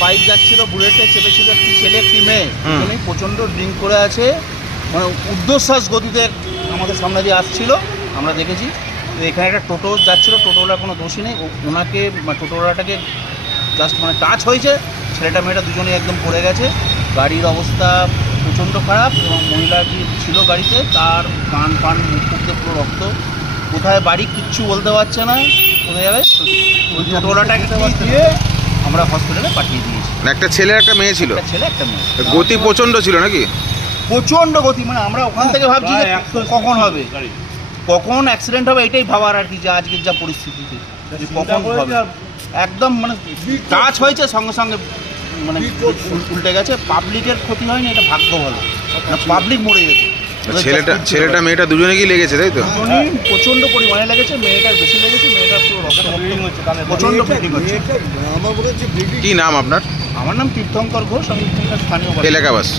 Bike যাচ্ছিল, বুলেটে চেপেছিল একটি ছেলে একটি মেয়ে, দুজনেই প্রচণ্ড ড্রিঙ্ক করে আছে, মানে ঊর্ধ্বশ্বাস গতিতে আমাদের সামনে দিয়ে আসছিল, আমরা দেখেছি। তো এখানে একটা টোটো যাচ্ছিল, টোটোওয়ালার কোনো দোষী নেই, ওনাকে টোটোওয়ালাটাকে জাস্ট মানে টাচ হয়েছে, ছেলেটা মেয়েটা দুজনেই একদম পড়ে গেছে। গাড়ির অবস্থা প্রচণ্ড খারাপ এবং মহিলা কি ছিল গাড়িতে তার কান পান মুখ টুকতে পুরো রক্ত, কোথায় বাড়ি কিচ্ছু বলতে পারছে না, কোথায় যাবে। ওই টোটোওয়ালাটাকে দিয়ে আমরা হসপিটালে পাঠিয়ে দিয়েছি। একটা ছেলে একটা মেয়ে ছিল, একটা ছেলে একটা মেয়ে। গতি প্রচণ্ড ছিল নাকি? প্রচণ্ড গতি, মানে আমরা ওখান থেকে ভাবছি যে কখন হবে, কখন অ্যাক্সিডেন্ট হবে, এটাই ভাবার আর কি, যে আজকের যা পরিস্থিতিতে যে কখন হবে। একদম মানে টাচ হয়েছে সঙ্গে সঙ্গে মানে উল্টে গেছে। পাবলিকের ক্ষতি হয়নি, এটা ভাগ্য ভালো, পাবলিক মরে যেত। ছেলেটা মেয়েটা দুজনে কি লেগেছে তাই তো? দুজনেই প্রচণ্ড পরিমাণে লেগেছে, মেয়েটার বেশি লেগেছে, মেয়েটার পুরো রক্ত প্রচণ্ড ব্লিডিং হচ্ছে। কি নাম আপনার? আমার নাম তীর্থঙ্কর ঘোষ, আমি এখানকার স্থানীয় বাসিন্দা। এলাকাবাসী।